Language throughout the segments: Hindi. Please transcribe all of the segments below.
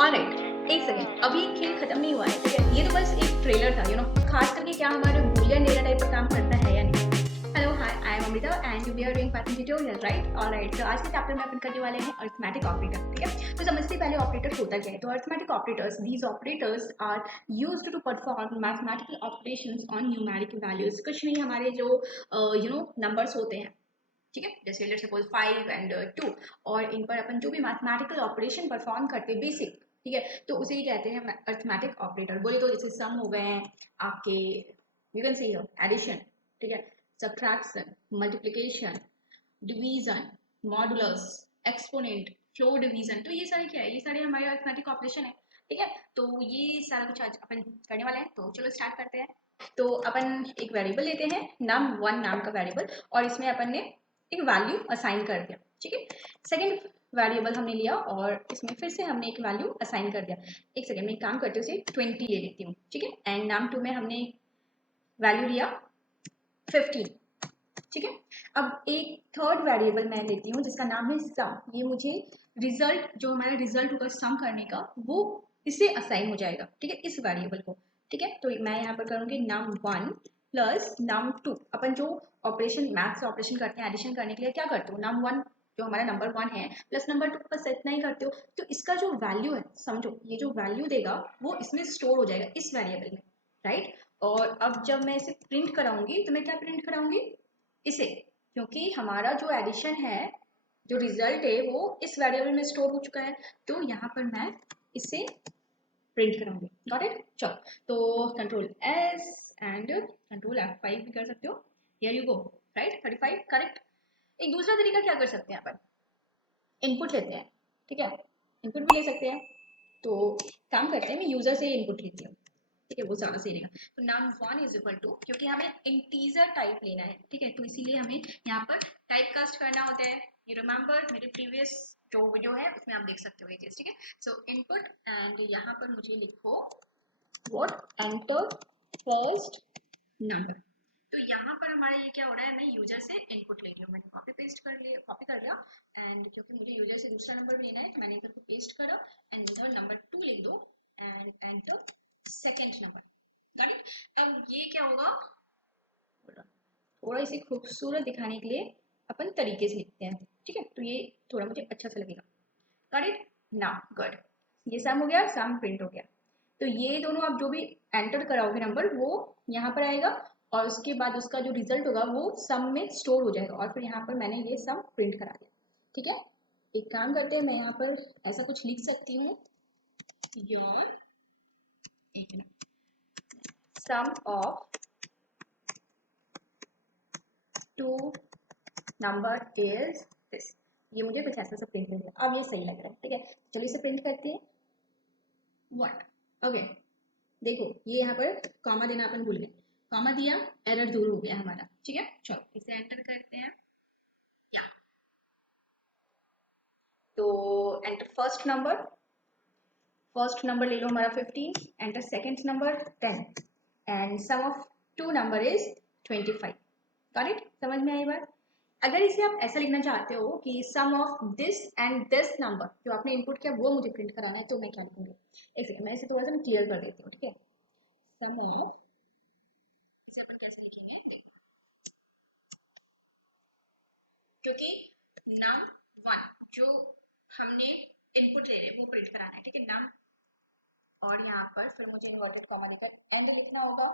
ऑलराइट, एक सेकंड, अभी खेल खत्म नहीं हुआ है, ठीक है? ये तो बस एक ट्रेलर था, खास करके क्या हमारे बूलियन डेटा टाइप पर काम करता है या नहीं। Hello, hi, I am Amrita and we are doing Python tutorial, right? Alright, तो आज के चैप्टर में अपन करने वाले हैं अरिथमेटिक ऑपरेटर, ठीक है? तो समझते पहले ऑपरेटर होता क्या है। तो arithmetic operators, these operators are used to perform mathematical operations on numeric values. कुछ नहीं, हमारे जो नंबर्स होते हैं, ठीक है, जैसे लेट्स सपोज 5 एंड 2, और इन पर अपन जो भी मैथमेटिकल ऑपरेशन परफॉर्म करते हैं बेसिक, ठीक है, तो उसे ही कहते हैं अरिथमेटिक ऑपरेटर। बोले तो जैसे सम हो गए हैं आपके, यू कैन सी एडिशन, ठीक है, subtraction, multiplication, division, modulus, exponent, floor division, तो ये सारे क्या है, ये सारे हमारे अरिथमेटिक ऑपरेशन है, ठीक है। तो ये सारा कुछ आज अपन करने वाले हैं, तो चलो स्टार्ट करते हैं। तो अपन एक वेरिएबल लेते हैं, num1 नाम का वेरिएबल, और इसमें अपन ने एक वैल्यू असाइन कर दिया, ठीक है। सेकंड वेरिएबल हमने लिया और इसमें फिर से हमने एक वैल्यू असाइन कर दिया। एक सेकंड में एक काम करते हैं, उसे 20 ले लेती हूँ, ठीक है। एंड num2 में हमने वैल्यू लिया 15, ठीक है। अब एक थर्ड वेरिएबल मैं लेती हूँ जिसका नाम है सम। ये मुझे रिजल्ट, जो हमारा रिजल्ट होगा सम करने का, वो इससे असाइन हो जाएगा, ठीक है, इस वेरिएबल को, ठीक है। तो मैं यहाँ पर करूँगी num1 प्लस num2। अपन जो ऑपरेशन, मैथ्स ऑपरेशन करते हैं एडिशन करने के लिए, क्या करते हो, num1 जो हमारा नंबर 1 है प्लस नंबर 2, बस इतना ही करते हो। तो इसका जो वैल्यू है, समझो, ये जो वैल्यू देगा वो इसमें स्टोर हो जाएगा इस वेरिएबल में, राइट। और अब जब मैं इसे प्रिंट कराऊंगी तो मैं क्या प्रिंट कराऊंगी, इसे, क्योंकि हमारा जो एडिशन है, जो रिजल्ट है, वो इस वेरिएबल में स्टोर हो चुका है, तो यहाँ पर मैं इसे प्रिंट कराऊंगी। Got it? चलो, तो control S and control F5 भी कर सकते हो। Here you go, right, 35 correct. एक दूसरा तरीका क्या कर सकते हैं अपन, इनपुट लेते हैं, ठीक है, इनपुट भी ले सकते हैं। तो काम करते हैं, मैं यूजर से इनपुट लेती हूँ, ठीक है, वो ज़्यादा सही रहेगा। तो num1 इज इक्वल टू, क्योंकि हमें इंटीजर टाइप लेना है, ठीक है, तो इसीलिए हमें यहाँ पर टाइप कास्ट करना होता है। यू रिमेंबर मेरे प्रीवियस जो वीडियो है उसमें आप देख सकते हो ये चीज़, ठीक है। सो इनपुट, एंड यहाँ पर मुझे लिखो व्हाट, एंटर फर्स्ट नंबर। तो यहाँ पर हमारा ये क्या हो रहा है, मैं यूजर से इनपुट ले रही हूँ, मैंने कॉपी पेस्ट कर लिया, कॉपी कर लिया, एंड क्योंकि मुझे यूजर से दूसरा नंबर भी लेना है तो मैंने इधर को पेस्ट करा, एंड इधर नंबर 2 लिख दो, and enter second number. Got it? अब ये क्या होगा, थोड़ा इसे खूबसूरत दिखाने के लिए अपन तरीके से लिखते हैं, ठीक है, तो ये थोड़ा मुझे अच्छा सा लगेगा। Got it? ना, गुड, ये सम हो गया, सम प्रिंट हो गया। तो ये दोनों आप जो भी एंटर कराओगे नंबर, वो यहाँ पर आएगा, और उसके बाद उसका जो रिजल्ट होगा वो सम में स्टोर हो जाएगा, और फिर यहाँ पर मैंने ये सम प्रिंट करा दिया, ठीक है। एक काम करते हैं, मैं यहाँ पर ऐसा कुछ लिख सकती हूँ, योर, एक sum of two number is this. ये मुझे कुछ ऐसा सा प्रिंट कर दिया, अब ये सही लग रहा है, ठीक है। चलिए इसे प्रिंट करते हैं, व्हाट, ओके। देखो ये यहाँ पर कॉमा देना अपन भूल गए, कॉमा दिया, एरर दूर हो गया हमारा, ठीक है। चलो इसे एंटर करते हैं, या तो एंटर फर्स्ट नंबर ले लो हमारा 15, enter second number 10, and sum of two number is 25। Got it? समझ में आई बात? अगर इसे आप ऐसा लिखना चाहते हो कि sum of this and this number जो आपने इनपुट किया वो मुझे प्रिंट कराना है, तो मैं क्या लिखूंगी, ऐसे मैं इसे थोड़ा सा क्लियर कर देती हूँ, ठीक है। सम ऑफ, इसे अपन कैसे लिखेंगे देखो, क्योंकि नम वन जो हमने इनपुट ले रहे हैं वो प्रिंट कराना है, ठीक है, नम, और यहाँ पर फिर मुझे इन्वर्टेड कॉमा देकर एंड लिखना होगा,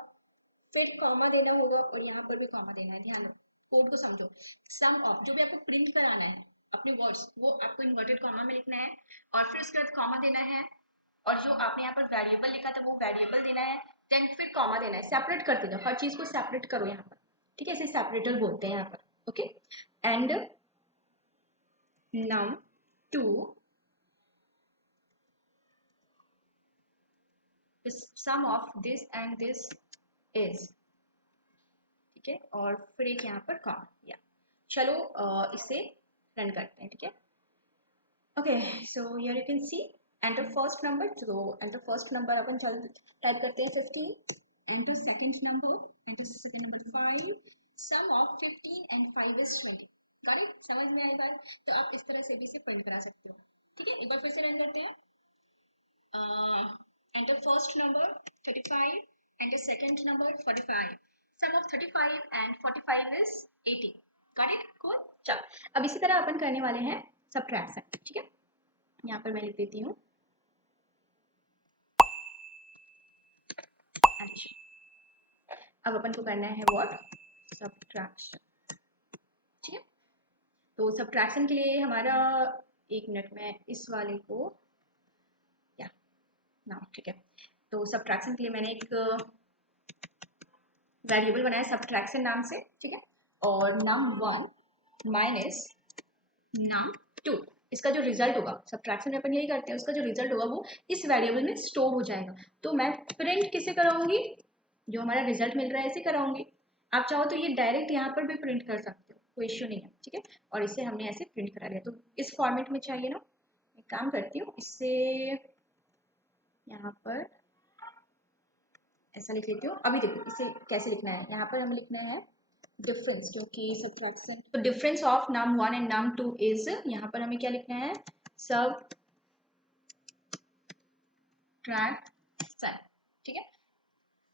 फिर कॉमा देना होगा, और यहाँ पर भी कॉमा देना है। ध्यान रखो, कोड को समझो। सम ऑफ जो भी आपको प्रिंट कराना है अपने वर्ड्स, वो आपको इन्वर्टेड कॉमा में लिखना है, और फिर उसके बाद कॉमा देना है, और जो आपने यहाँ पर वेरिएबल लिखा था वो वेरिएबल देना है, देन फिर कॉमा देना है। सेपरेट करते जाओ, हर चीज को सेपरेट करो यहाँ पर, ठीक है, इसे सेपरेटर बोलते हैं यहाँ पर, okay. And num 2 sum of this and this is, ठीक है, और फिर एक यहाँ पर कॉमा, या चलो इसे रन करते हैं, ठीक है। Okay, so here you can see enter first number, तो एंटर फर्स्ट नंबर अपन चल टाइप करते हैं 15, enter second number, enter second number 5, sum of 15 and 5 is 20। Got it? समझ में आई बात? तो आप इस तरह से भी इसे प्रिंट करा सकते हो, ठीक है। एक बार फिर से रन करते हैं, first number 35 and the second number 45. Sum of 35 and 45 is 80. Got it? Cool. चलो अब इसी तरह अपन करने वाले हैं सबट्रैक्शन. ठीक है, यहाँ पर मैं लिख देती हूँ एडिशन. अब अपन को करना है व्हाट, सबट्रैक्शन. ठीक है, तो सबट्रैक्शन के लिए हमारा, एक मिनट में इस वाले को या ना. ठीक है, तो सबट्रैक्शन के लिए मैंने एक वेरिएबल बनाया सबट्रैक्शन नाम से. ठीक है, और num1 माइनस num2, इसका जो रिजल्ट होगा, सबट्रैक्शन में अपन यही करते हैं, उसका जो रिजल्ट होगा वो इस वेरिएबल में स्टोर हो जाएगा. तो मैं प्रिंट किसे कराऊंगी, जो हमारा रिजल्ट मिल रहा है इसे कराऊंगी. आप चाहो तो ये डायरेक्ट यहाँ पर भी प्रिंट कर सकते हो, कोई इश्यू नहीं है. ठीक है, और इसे हमने ऐसे प्रिंट करा लिया. तो इस फॉर्मेट में चाहिए ना, एक काम करती हूँ, इससे यहाँ पर ऐसा लिख लेती हूँ. अभी देखो इसे कैसे लिखना है. यहाँ पर हमें लिखना है डिफरेंस, क्योंकि सबट्रैक्शन, तो difference of num1 and num2 is, यहाँ पर हमें क्या लिखना है, सबट्रैक्शन. ठीक है,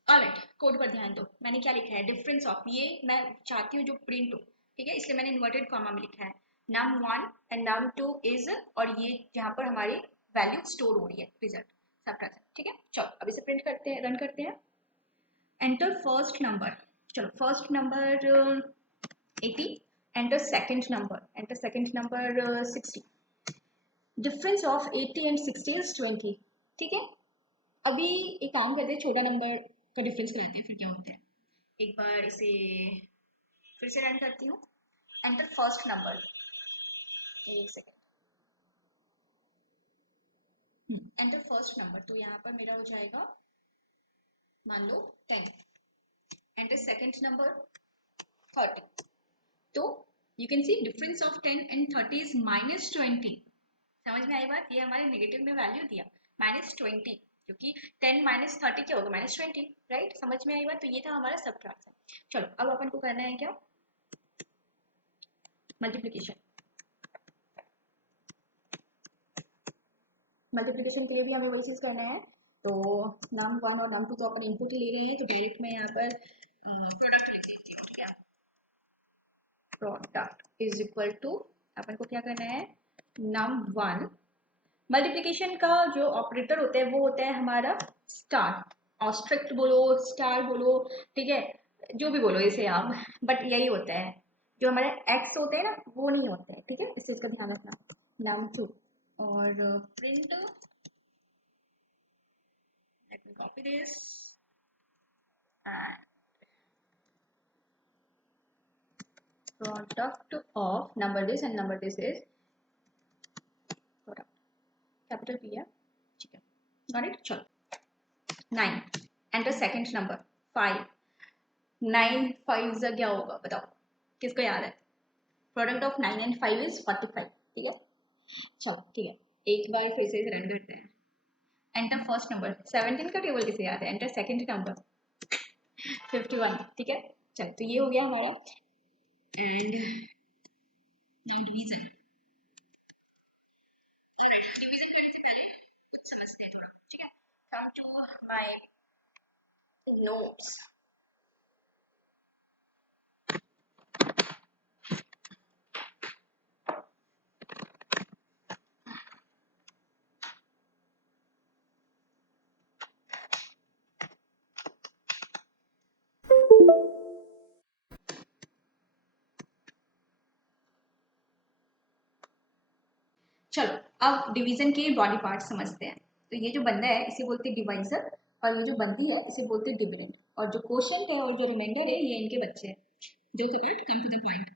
ऑलराइट, कोड पर ध्यान दो. मैंने क्या लिखा है, डिफरेंस ऑफ, ये मैं चाहती हूँ जो प्रिंट हो. ठीक है, इसलिए मैंने इन्वर्टेड कॉमा में लिखा है num1 एंड num2 इज, और ये यहाँ पर हमारी वैल्यू स्टोर हो रही है, रिजल्ट सबट्रैक्शन. ठीक है, चलो अब इसे प्रिंट करते हैं, रन करते हैं. Enter first number. चलो first number 80, enter second number, enter second number 60. Difference of 80 and 60 is 20. ठीक है, अभी एक काम करते हैं, छोटा नंबर का डिफरेंस कराते हैं, फिर क्या होता है. एक बार इसे फिर से रन करती हूँ. एंटर फर्स्ट नंबर, एक सेकेंड, एंटर फर्स्ट नंबर. तो यहाँ पर मेरा हो जाएगा मान लो 10. Enter second number 30. तो you can C difference of 10 and 30 is -20. समझ में आई बात, ये हमारे नेगेटिव में वैल्यू दिया -20, क्योंकि 10 माइनस 30 क्या होगा, -20. राइट, समझ में आई बात. तो ये था हमारा सबट्रैक्शन. चलो अब अपन को करना है क्या, मल्टीप्लिकेशन. मल्टीप्लिकेशन के लिए भी हमें वही चीज करना है. तो num1 और num2 तो अपन इनपुट ले रहे हैं, तो डायरेक्ट मैं यहाँ पर प्रोडक्ट लिख देती हूँ. ठीक है, प्रोडक्ट इज इक्वल टू, अपन को क्या करना है, num1. मल्टीप्लिकेशन का जो ऑपरेटर होता है वो होता है हमारा स्टार, ऑस्ट्रिक्ट बोलो, स्टार बोलो. ठीक है, जो भी बोलो इसे आप, बट यही होता है. जो हमारे एक्स होते हैं ना, वो नहीं होते हैं. ठीक है, इस चीज का ध्यान रखना. num2 और print, let me copy this and product of number this and number this is product, capital P है. ठीक है, got it. चलो 9, एंटर सेकंड नंबर 5. 9 5 से क्या होगा बताओ, किसको याद है. Product of 9 and 5 is 45. ठीक है, चलो ठीक है, एक बार फिर से रन करते हैं. एंटर फर्स्ट नंबर, 17 का टेबल किसे याद है. Enter second number 51. ठीक है, चल तो ये हो गया हमारा. And now division. Alright, division करने से पहले कुछ समझते हैं थोड़ा. ठीक है, कम टू माय नोट्स. चलो अब डिवीजन के बॉडी पार्ट समझते हैं. तो ये जो बंदा है इसे बोलते हैं डिवाइजर, और ये जो बंदी है इसे बोलते हैं डिविडेंड, और जो क्वोशिएंट है और जो रिमाइंडर है ये इनके बच्चे हैं. जो कम टू द पॉइंट,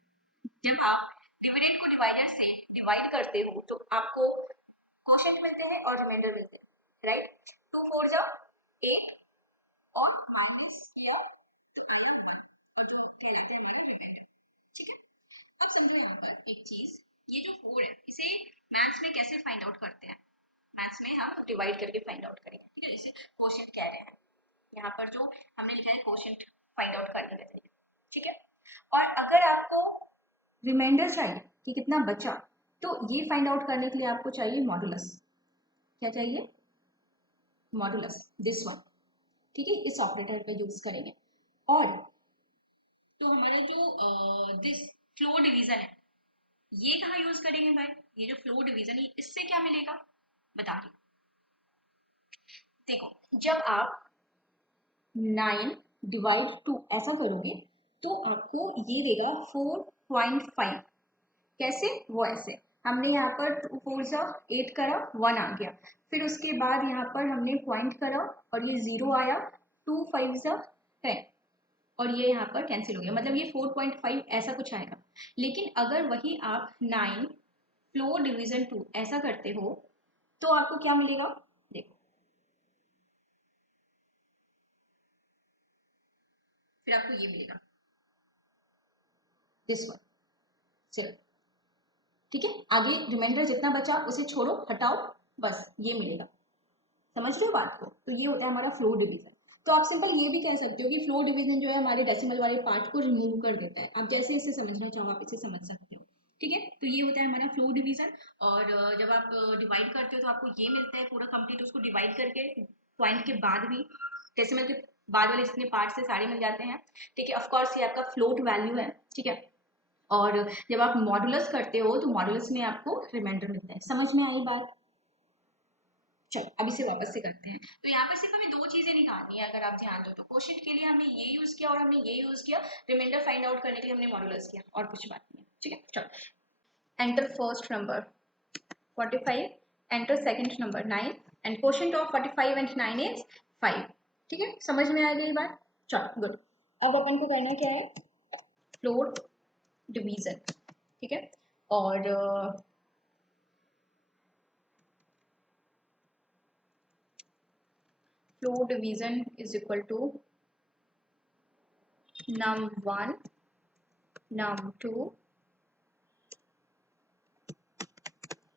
जब आप डिविडेंड को डिवाइडर से डिवाइड करते हो तो आपको क्वोशिएंट मिलते हैं और रिमाइंडर मिलते हैं. राइट, 2 4 जा 8 और माइनस या ये देते हैं. ठीक है, अब समझो यहाँ पर एक चीज, ये जो 4 है इसे मैथ्स में कैसे फाइंड आउट करते हैं. मैथ्स में हम डिवाइड करके फाइंड आउट करेंगे. ठीक है, इसे क्वोशिएंट कह रहे हैं. यहाँ पर जो हमने लिखा है क्वोशिएंट फाइंड आउट करने का तरीका. ठीक है, और अगर आपको रिमाइंडर चाहिए कि कितना बचा, तो ये फाइंड आउट करने के लिए आपको चाहिए मॉडुलस. क्या चाहिए, मॉडुलस, दिस वन, ठीक है, इस ऑपरेटर का यूज करेंगे। और तो हमारे जो दिस फ्लो डिवीजन है, ये कहाँ यूज करेंगे भाई? ये जो फ्लो डिवीजन है, इससे क्या मिलेगा बता दो। देखो जब आप 9 डिवाइड 2 ऐसा करोगे तो आपको ये देगा 4.5। कैसे? वो ऐसे, हमने यहाँ पर 2 4 सा 8 करा, 1 आ गया, फिर उसके बाद यहाँ पर हमने पॉइंट करा और ये 0 आया, 2 5 सा 10, और ये यहाँ पर कैंसिल हो गया, मतलब ये 4.5 ऐसा कुछ आएगा। लेकिन अगर वही आप 9 फ्लो डिवीजन 2 ऐसा करते हो तो आपको क्या मिलेगा? देखो, फिर आपको ये मिलेगा, दिस वन सिर्फ, ठीक है। आगे रिमाइंडर जितना बचा उसे छोड़ो, हटाओ, बस ये मिलेगा। समझ रहे हो बात को? तो ये होता है हमारा फ्लो डिवीजन। तो आप सिंपल ये भी कह सकते हो कि फ्लो डिवीजन जो है हमारे डेसिमल वाले पार्ट को रिमूव कर देता है। आप जैसे इसे समझना चाहो आप इसे समझ सकते हो, ठीक है। तो ये होता है हमारा फ्लो डिवीजन। और जब आप डिवाइड करते हो तो आपको ये मिलता है पूरा कंप्लीट, उसको डिवाइड करके पॉइंट के बाद भी डेसिमल के बाद वाले जितने पार्ट से सारे मिल जाते हैं, ठीक है। ऑफकोर्स ये आपका फ्लोट वैल्यू है, ठीक है। और जब आप मॉडुलस करते हो तो मॉडुलस में आपको रिमाइंडर मिलता है। समझ में आई बात? चलो अब इसे वापस से करते हैं। तो यहाँ पर सिर्फ हमें दो चीजें निकालनी है, अगर आप ध्यान दो तो। क्वोशिएंट के लिए हमने ये यूज किया और हमने ये यूज किया, रिमाइंडर फाइंड आउट करने के लिए हमने मॉडुलस किया, और कुछ बात नहीं है, ठीक है। चलो, enter first number 45, enter second number 9, and quotient of 45 and 9 is 5। ठीक है, समझ में आ गई बात? चलो गुड। अब अपन को करना क्या है? फ्लोट डिवीजन, ठीक है। और floor division is equal to num1 num2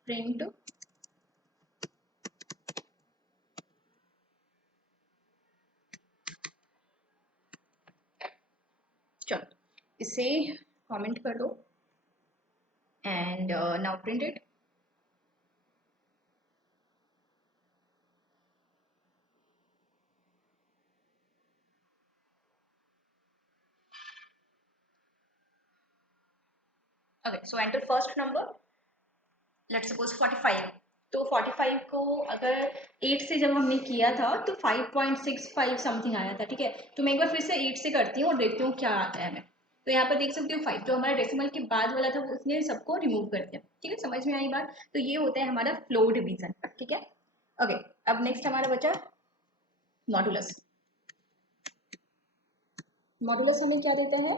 print चलो इसे कमेंट कर दो and now print it. Okay, so enter first number, let's suppose 45। तो 45 को अगर 8 से जब हमने किया था तो 5.65 समथिंग आया था, ठीक है। तो मैं एक बार फिर से 8 से करती हूँ और देखती हूँ क्या आता है। मैं तो यहाँ पर देख सकती हूँ 5 जो हमारा डेसिमल के बाद वाला था उसने सबको रिमूव कर दिया, ठीक है। समझ में आई बात? तो ये होता है हमारा फ्लो डिवीजन, ठीक है। ओके, अब नेक्स्ट हमारा बचा मॉडुलस। मॉडुलस हमें क्या देता है?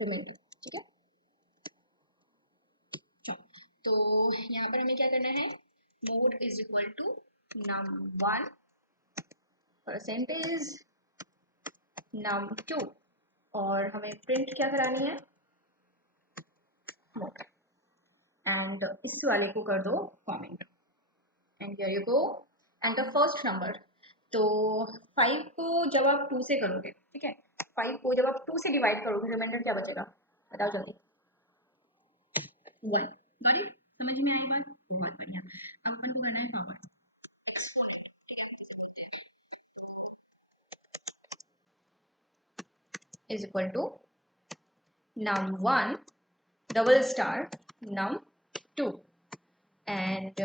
रिमाइंडर, ठीक है। तो यहाँ पर हमें क्या करना है? Mod is equal to num1 percentage num2, और हमें प्रिंट क्या करानी है? मोड, एंड इस वाले को कर दो comment, and here you go, and the first number. तो 5 को जब आप 2 से करोगे, ठीक है, 5 को जब आप 2 से डिवाइड करोगे रिमाइंडर क्या बचेगा? बताओ जल्दी। 1। Got it? समझ में आई बात? बहुत बढ़िया। अब अपन को करना है forward is equal to num1 double star num2, and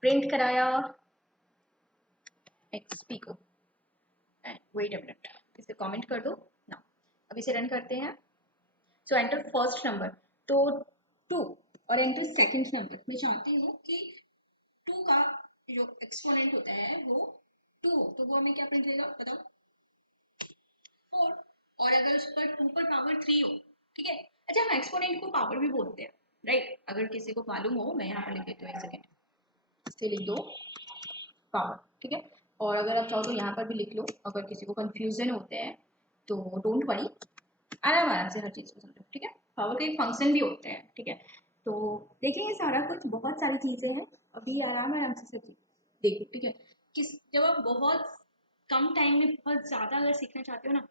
print कराया एक्सपी को, एंड वेट अ मिनट, इसे कमेंट कर दो ना। अब इसे रन करते हैं। सो एंटर फर्स्ट नंबर, तो 2, और एंटर सेकंड नंबर। मैं चाहती हूँ कि 2 का जो एक्सपोनेंट होता है वो 2 हो, तो वो हमें क्या प्रिंट देगा बताओ? 4। और अगर उस पर 2 पर पावर 3 हो, ठीक है। अच्छा, हम एक्सपोनेंट को पावर भी बोलते हैं, राइट? अगर किसी को मालूम हो, मैं यहाँ पर लिख देती हूँ, एक सेकेंड, इसे लिख दो पावर, ठीक है। और अगर आप चाहो तो यहाँ पर भी लिख लो, अगर किसी को कंफ्यूजन होते हैं तो डोंट वरी, आराम आराम से हर चीज़ को समझो, ठीक है। पावर के एक फंक्शन भी होते हैं, ठीक है। तो देखिए ये सारा कुछ बहुत सारी चीज़ें हैं, अभी आराम आराम से सब चीज़ देखो, ठीक है। किस जब आप बहुत कम टाइम में बहुत ज़्यादा अगर सीखना चाहते हो ना,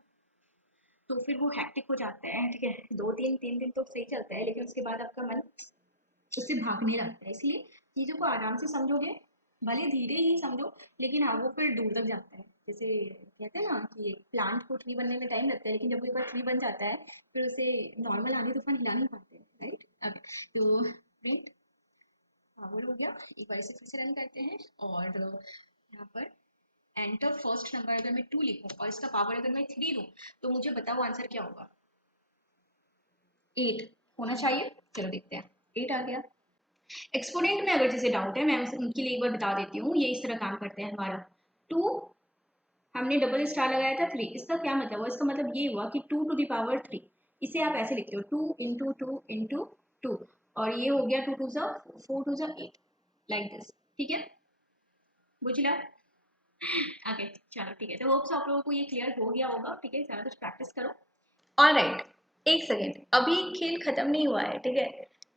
तो फिर वो हैक्टिक हो जाता है, ठीक है। 2 3 3 दिन तो सही चलता है, लेकिन उसके बाद आपका मन उससे भागने लगता है। इसलिए चीज़ों को आराम से समझोगे, भले धीरे ही समझो, लेकिन हाँ वो फिर दूर तक जाता है। जैसे कहते हैं ना कि एक प्लांट को ट्री बनने में टाइम लगता है, लेकिन जब वो एक बार ट्री बन जाता है फिर उसे नॉर्मल आंधी तूफान हिला नहीं पाते, राइट। ओके, तो प्रिंट पावर हो गया। एक बार इसे फिर से रन करते हैं और यहाँ पर एंटर फर्स्ट नंबर अगर मैं 2 लिखूं और इसका पावर अगर मैं 3 दूं, तो मुझे बताओ आंसर क्या होगा। 8 होना चाहिए। चलो देखते हैं, 8 आ गया। एक्सपोनेंट में अगर जैसे डाउट है, मैं उनके लिए एक बार बता देती हूँ। ये इस तरह काम करते हैं। हमारा 2, हमने डबल स्टार लगाया था 3, इसका क्या मतलब हुआ? इसका मतलब ये हुआ कि 2 to the power 3। इसे आप ऐसे लिखते हो 2 into 2 into 2, और ये हो गया 2 2 4 2 8, लाइक दिस। ठीक है, बुझला। ओके चलो ठीक है, तो होप्स आप लोगों को ये क्लियर हो गया होगा। ठीक है, ज़्यादा कुछ प्रैक्टिस करो। ऑलराइट, एक सेकेंड, अभी खेल खत्म नहीं हुआ है। ठीक है,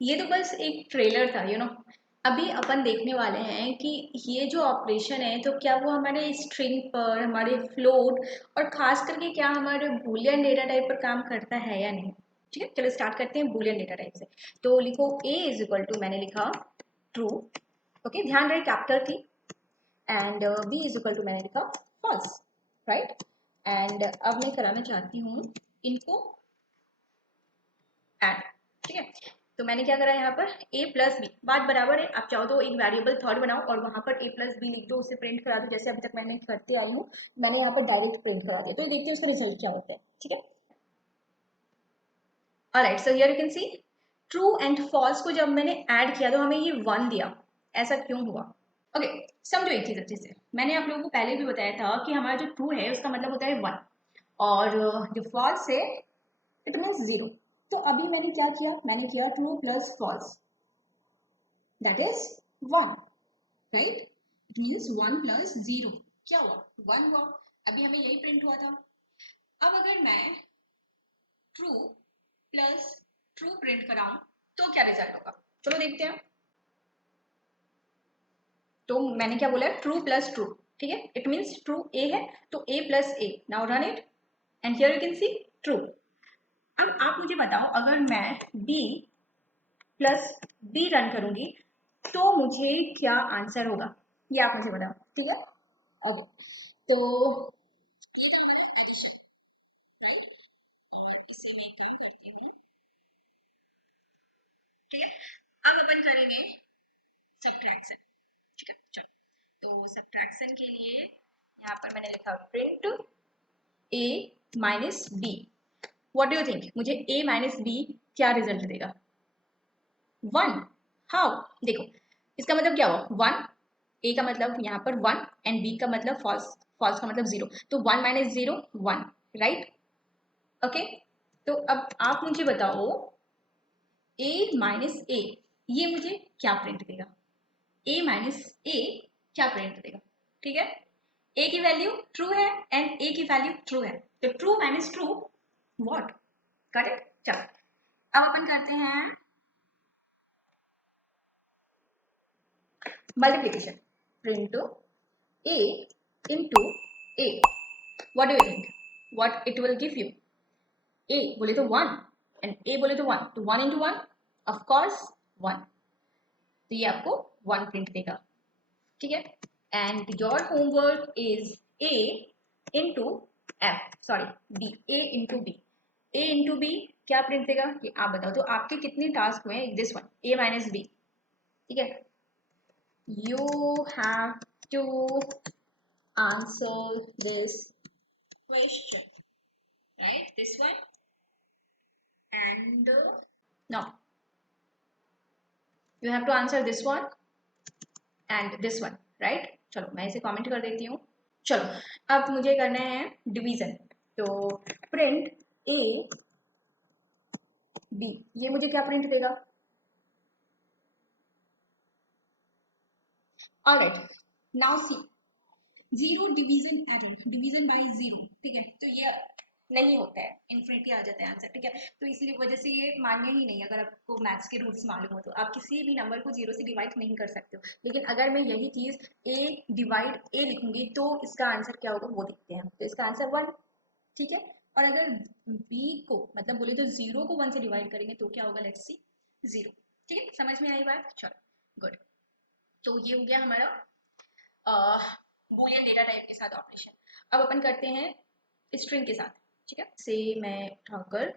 ये तो बस एक ट्रेलर था, अभी अपन देखने वाले हैं कि ये जो ऑपरेशन है तो क्या वो हमारे स्ट्रिंग पर, हमारे फ्लोट और खास करके क्या हमारे बूलियन डेटा टाइप पर काम करता है या नहीं। ठीक है, चलो स्टार्ट करते हैं बूलियन डेटा टाइप से। तो लिखो a इज इक्वल टू, मैंने लिखा ट्रू। ओके, ध्यान रहे कैपिटल थी। And b is equal to मैंने लिखा फॉल्स, राइट। एंड अब मैं कराना चाहती हूँ इनको ऐड। ठीक है, तो मैंने क्या करा यहाँ पर a प्लस बी, बात बराबर है। आप चाहो तो एक वेरिएबल थर्ड बनाओ और वहां पर a प्लस बी लिख दो, उसे प्रिंट करा दो, जैसे अभी तक मैंने करते आई हूँ। मैंने यहाँ पर डायरेक्ट प्रिंट करा दिया, तो देखते हैं उसका रिजल्ट क्या होता है। ठीक है, alright, so here you can see true and false को जब मैंने ऐड किया तो हमें ये 1 दिया। ऐसा क्यों हुआ? ओके, समझो एक चीज अच्छे से। मैंने आप लोगों को पहले भी बताया था कि हमारा जो ट्रू है उसका मतलब होता है 1, और जो फॉल्स है इट मीन्स 0। तो अभी मैंने क्या किया? मैंने किया true plus false, that is 1, right. It means 1 plus 0 क्या हुआ? 1 हुआ। अभी हमें यही प्रिंट हुआ था। अब अगर मैं ट्रू प्लस ट्रू प्रिंट कराऊं तो क्या रिजल्ट होगा? चलो देखते हैं। तो मैंने क्या बोला? True plus true. ठीक है, इट मीन्स ट्रू ए है तो a plus A. Now run it and here you can see true. अब आप मुझे बताओ, अगर मैं b प्लस b रन करूंगी तो मुझे क्या आंसर होगा? ये आप मुझे बताओ। ठीक है, ओके, तो ये था हमारा addition, right? और इससे मैं एक काम करती हूँ। ठीक है, अब अपन करेंगे सब्ट्रैक्शन। ठीक है, चलो, तो सब्ट्रैक्शन के लिए यहाँ पर मैंने लिखा print a minus B. What do you think, मुझे a माइनस बी क्या रिजल्ट देगा? 1। हाउ? देखो, इसका मतलब क्या हुआ? 1, a का मतलब यहाँ पर 1 एंड b का मतलब फॉल्स, फॉल्स का मतलब 0, तो 1 माइनस 0 1, राइट। ओके, तो अब आप मुझे बताओ a माइनस a ये मुझे क्या प्रिंट देगा? a माइनस a क्या प्रिंट देगा? ठीक है, a की वैल्यू ट्रू है एंड a की वैल्यू ट्रू है, तो true minus true what? Correct. चलो अब अपन करते हैं multiplication. Print a into a, what do you think, what it will give you? a बोले तो 1 एंड a बोले तो 1, तो 1 into 1 ऑफ कोर्स 1, तो ये आपको 1 प्रिंट देगा। ठीक है, and your homework is a into f, sorry b, a into b। a into b क्या प्रिंट देगा ये आप बताओ। तो आपके कितने टास्क हुए? This one, a minus b। ठीक है, you have to answer this question, right? This one and no, you have to answer this one and this one, right? चलो मैं इसे कमेंट कर देती हूँ। चलो अब मुझे करना है डिवीजन, तो प्रिंट a b, ये मुझे क्या प्रिंट देगा? Alright, now see, zero division error, division by zero. ठीक है, तो ये नहीं होता है, इन्फिनिटी आ जाता है आंसर। ठीक है, तो इसलिए वजह से ये मान्य ही नहीं। अगर आपको मैथ्स के रूल्स मालूम हो तो आप किसी भी नंबर को जीरो से डिवाइड नहीं कर सकते हो। लेकिन अगर मैं यही चीज a डिवाइड a लिखूंगी तो इसका आंसर क्या होगा वो देखते हैं। तो इसका आंसर 1। ठीक है, और अगर b को मतलब बोले तो 0 को 1 से डिवाइड करेंगे तो क्या होगा? Let's see 0। ठीक है, समझ में आई बात? चलो गुड, तो ये हो गया हमारा बूलियन डेटा टाइप के साथ ऑपरेशन। अब अपन करते हैं स्ट्रिंग के साथ, ठीक है। से मैं उठाकर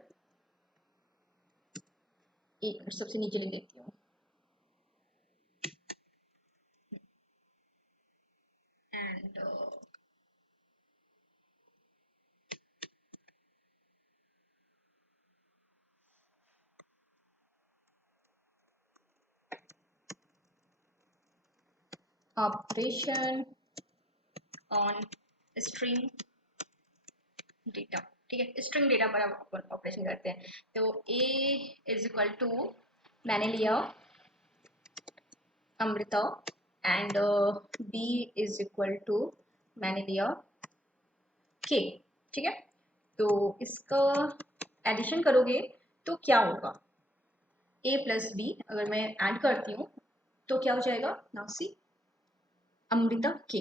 एक मिनट सबसे नीचे लिख देती हूँ, and operation on string data, ठीक है। स्ट्रिंग डेटा पर आप ऑपरेशन करते हैं। तो a इज इक्वल टू, मैंने लिया Amrita, and b is equal to, मैंने लिया k, ठीक है। तो इसका एडिशन करोगे तो क्या होगा, a प्लस b अगर मैं ऐड करती हूँ तो क्या हो जाएगा, नाउ सी अमृता k,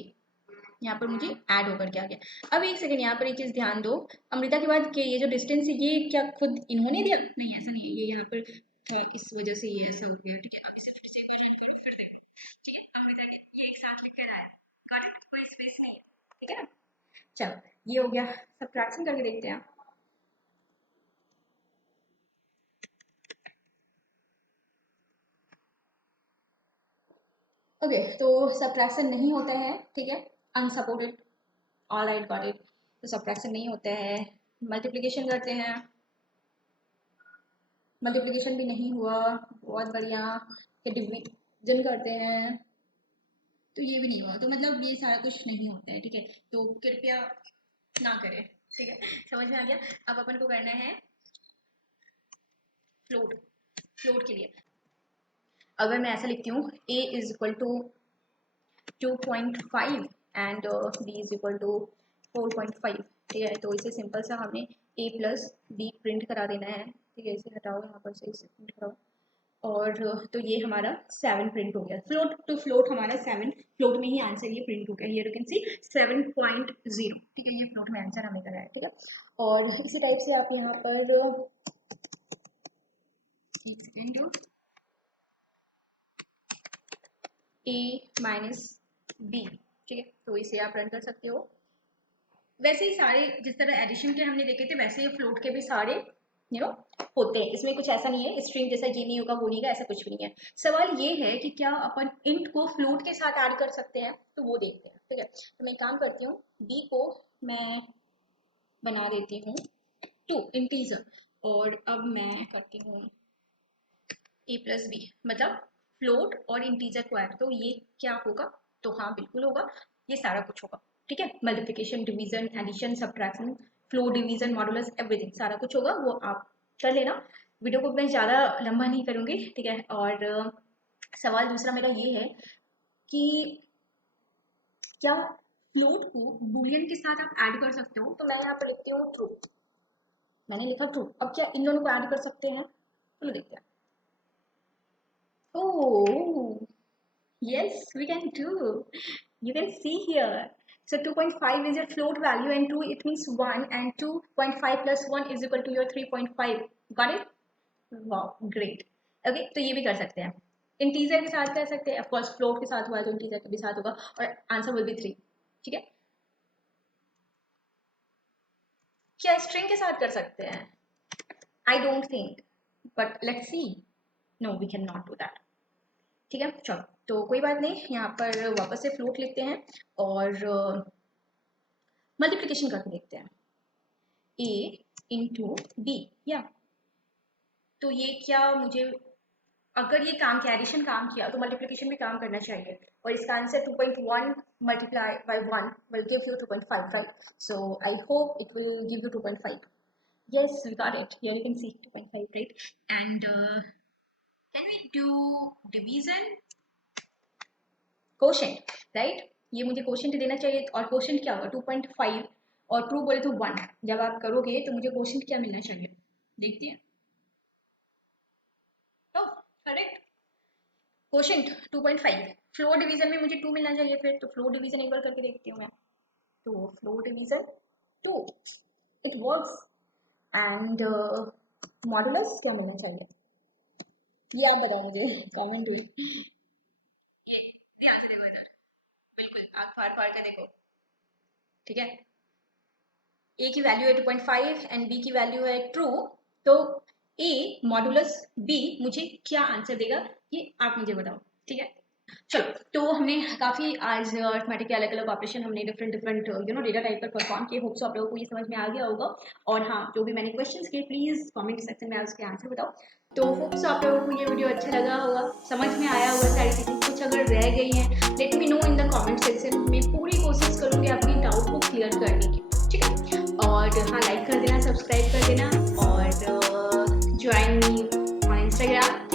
यहाँ पर मुझे ऐड होकर के आ गया। अब एक सेकंड यहाँ पर एक चीज ध्यान दो, अमृता के बाद के ये जो डिस्टेंस है ये क्या खुद इन्होंने दिया, नहीं ऐसा नहीं है, ये यहाँ पर था इस वजह से ये ऐसा हो गया, ठीक है। अब इसे फिर से एक बार रन करो, फिर देखो, ठीक है। अमृता के ये एक साथ लिख कर आया, गॉट इट, कोई स्पेस नहीं है, ठीक है ना। चलो ये हो गया, सब्ट्रैक्शन करके देखते हैं। ओके तो सब्ट्रैक्शन नहीं होता है, ठीक है, अनसपोर्टेड, ऑलराइट गॉट इट। तो सब्ट्रैक्शन नहीं होता है, मल्टीप्लिकेशन करते हैं, मल्टीप्लिकेशन भी नहीं हुआ, बहुत बढ़िया। फिर डिवीजन करते हैं तो ये भी नहीं हुआ, तो मतलब ये सारा कुछ नहीं होता है, ठीक है। तो कृपया ना करें, ठीक है, समझ में आ गया। अब अपन को करना है फ्लोट। फ्लोट के लिए अगर मैं ऐसा लिखती हूँ a is equal to 2.5 and b is equal to 4.5, ठीक है। तो इसे सिंपल सा हमें a प्लस बी प्रिंट करा देना है, ठीक है। इसे हटाओ यहाँ पर से, इसे प्रिंट कराओ, और तो ये हमारा 7 प्रिंट हो गया। फ्लोट टू फ्लोट हमारा 7, फ्लोट में ही आंसर ये प्रिंट हो गया, हियर यू कैन सी 7.0, ठीक है। ये फ्लोट में आंसर हमें करा है, ठीक है। और इसी टाइप से आप यहाँ पर एक सेकेंड, a माइनस बी, ठीक है। तो इसे आप रन कर सकते हो। वैसे ही सारे जिस तरह एडिशन के हमने देखे थे वैसे ही फ्लोट के भी सारे होते हैं, इसमें कुछ ऐसा नहीं है स्ट्रिंग जैसा ये नहीं होगा वो नहीं होगा, ऐसा कुछ भी नहीं है। सवाल ये है कि क्या अपन इंट को फ्लोट के साथ ऐड कर सकते हैं, तो वो देखते हैं, ठीक है। तो मैं काम करती हूँ, b को मैं बना देती हूँ 2 इंटीजर, और अब मैं करती हूँ a प्लस बी, मतलब फ्लोट और इंटीजर को ऐड, तो ये क्या होगा, तो हाँ बिल्कुल होगा, ये सारा कुछ होगा, ठीक है। Multiplication, division, addition, subtraction, float, division, modulus, everything सारा कुछ होगा, वो आप कर लेना। वीडियो को मैं ज़्यादा लंबा नहीं करूँगी, ठीक है। और सवाल दूसरा मेरा ये है कि क्या फ्लोट को बूलियन के साथ आप ऐड कर सकते हो, तो मैं यहाँ पर लिखती हूँ ट्रू, मैंने लिखा ट्रू। अब क्या इन दोनों को ऐड कर सकते हैं, चलो देखते हैं। ओह yes, we can do. You can see here. So 2.5 is your float value and 2 it means 1 and 2.5 plus 1 is equal to your 3.5. Got it? Wow, great. Okay, तो ये भी कर सकते हैं। इंटीजर के साथ कर सकते हैं, ऑफ कोर्स फ्लोट के साथ हुआ है तो इंटीजर के भी साथ होगा, और आंसर विल बी 3, ठीक है। क्या स्ट्रिंग के साथ कर सकते हैं? I don't think, but let's see. No we can not do that, ठीक है। चलो तो कोई बात नहीं, यहाँ पर वापस से फ्लोट लिखते हैं और मल्टीप्लिकेशन करके देखते हैं, a इंटू बी, या तो ये क्या मुझे, अगर ये काम किया, एडिशन काम किया, तो मल्टीप्लिकेशन भी काम करना चाहिए, और इसका answer 2.1 multiply by 1 will give you 2.5, right. So I hope it will give you 2.5। yes we got it, here you can see 2.5, right? And can we do division, quotient, right. ये मुझे क्वेश्चन देना चाहिए, और क्वेश्चन क्या होगा 2.5, और ट्रू बोले तो 1, जब आप करोगे तो मुझे क्वेश्चन क्या मिलना चाहिए, देखते हैं। तो करेक्ट, क्वेश्चन 2.5, फ्लोर डिवीजन में मुझे 2 मिलना चाहिए, फिर तो फ्लोर डिवीजन एक बार करके देखती हूँ मैं। तो floor division 2, it works, and modulus क्या मिलना चाहिए, ये आप बताओ मुझे कमेंट हुई। ये ध्यान से देखो इधर, बिल्कुल आंख फाड़ फाड़ कर देखो, ठीक है। ए की वैल्यू है 2.5 एंड बी की वैल्यू है ट्रू, तो ए मॉडुलस बी मुझे क्या आंसर देगा ये आप मुझे बताओ, ठीक है। चलो, तो हमने काफ़ी आज अर्थमेटिक के अलग अलग ऑपरेशन हमने डिफरेंट डिफरेंट डेटा टाइप पर परफॉर्म किए। होप सो आप लोगों को ये समझ में आ गया होगा। और हाँ, जो भी मैंने क्वेश्चंस किए प्लीज़ कमेंट सेक्शन में उसके आंसर बताओ। तो होप सो आप लोगों को ये वीडियो अच्छा लगा होगा, समझ में आया होगा सारी चीज़ें। कुछ अगर रह गई हैं let me know in the comment section, मैं पूरी कोशिश करूँगी आपकी डाउट को क्लियर करने की, ठीक है। और हाँ, लाइक कर देना, सब्सक्राइब कर देना और ज्वाइन मी ऑन इंस्टाग्राम